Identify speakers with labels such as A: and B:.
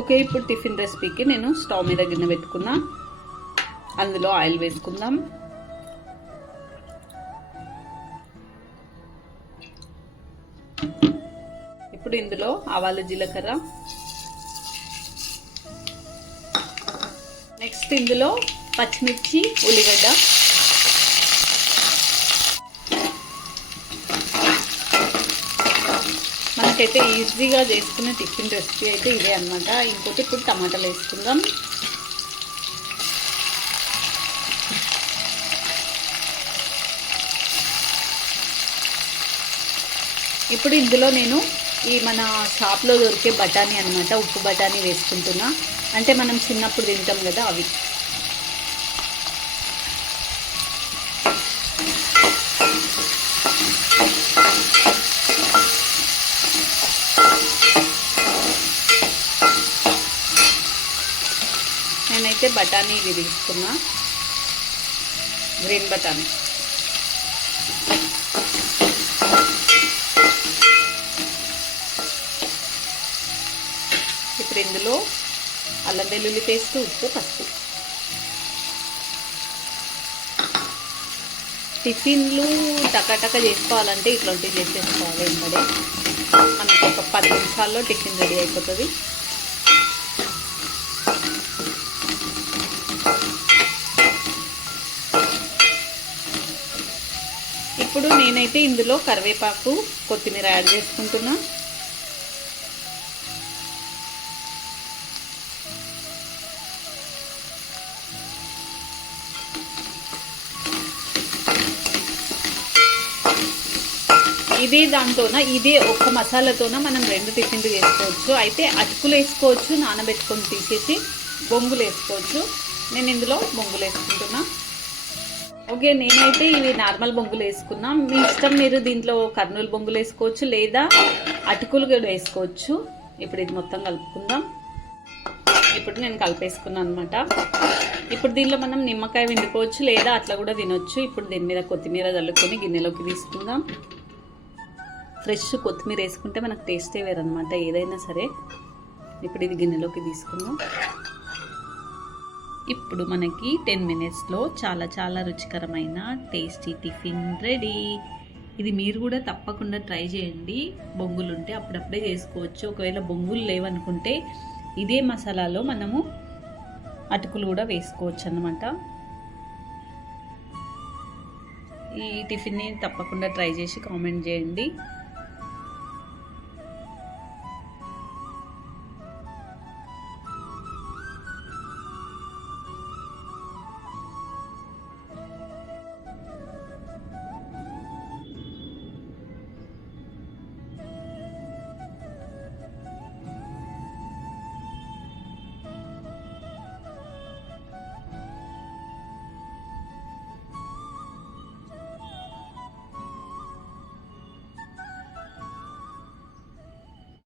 A: Okay ఇప్పుడు tiffin రెసిపీకి నేను stove మీద గిన్నె పెట్టుకున్నా. అందులో ఆయిల్ వేసుకుందాం. ఇప్పుడు ఇందులో ఆవాలు జీలకర్ర. నెక్స్ట్ ఇందులో పచ్చిమిర్చి ఉల్లిగడ్డ. నాకైతే ఈజీగా చేసుకునే టిఫిన్ రెసిపీ అయితే ఇదే అనమాట ఇంకోటి ఇప్పుడు టమాటాలు వేసుకుందాం. ఇప్పుడు ఇందులో నేను ఈ మన షాప్లో దొరికే బఠానీ అనమాట ఉప్పు బఠానీ వేసుకుంటున్నా. అంటే మనం చిన్నప్పుడు తింటాం కదా అవి. నేనైతే బఠానీ ఇది తీసుకున్నా. గ్రీన్ బఠానీ. ఇప్పుడు ఇందులో అల్లం వెల్లుల్లి పేస్ట్ ఉప్పు పసుపు. టిఫిన్లు టకాటక చేసుకోవాలంటే ఇట్లాంటివి చేసేసుకోవాలి. వెంబడే మనకు ఒక పది నిమిషాల్లో టిఫిన్ రెడీ అయిపోతుంది. ఇప్పుడు నేనైతే ఇందులో కరివేపాకు కొత్తిమీర యాడ్ చేసుకుంటున్నా. ఇదే దాంతోన ఇదే ఒక్క మసాలాతోన మనం రెండు టిఫిన్లు వేసుకోవచ్చు అయితే అటుకులు వేసుకోవచ్చు నానబెట్టుకొని తీసేసి బొంగులు వేసుకోవచ్చు నేను ఇందులో బొంగులు వేసుకుంటున్నాను ఓకే నేనైతే ఇవి నార్మల్ బొంగులు వేసుకున్నా. మీ ఇష్టం మీరు దీంట్లో కర్నూలు బొంగులు వేసుకోవచ్చు లేదా అటుకులు కూడా వేసుకోవచ్చు. ఇప్పుడు ఇది మొత్తం కలుపుకుందాం. ఇప్పుడు నేను కలిపేసుకున్నాను అనమాట ఇప్పుడు దీనిలో మనం నిమ్మకాయ వండుకోవచ్చు లేదా అట్లా కూడా తినొచ్చు. ఇప్పుడు దీని మీద కొత్తిమీర చల్లుకొని గిన్నెలోకి తీసుకుందాం. ఫ్రెష్ కొత్తిమీర వేసుకుంటే మనకు టేస్టే వేరనమాట ఏదైనా సరే. ఇప్పుడు ఇది గిన్నెలోకి తీసుకుందాం. ఇప్పుడు మనకి టెన్ మినిట్స్లో చాలా చాలా రుచికరమైన టేస్టీ టిఫిన్ రెడీ. ఇది మీరు కూడా తప్పకుండా ట్రై చేయండి. బొంగులు ఉంటే అప్పుడప్పుడే చేసుకోవచ్చు. ఒకవేళ బొంగులు లేవనుకుంటే ఇదే మసాలాలో మనము అటుకులు కూడా వేసుకోవచ్చు అన్నమాట ఈ టిఫిన్ని తప్పకుండా ట్రై చేసి కామెంట్ చేయండి.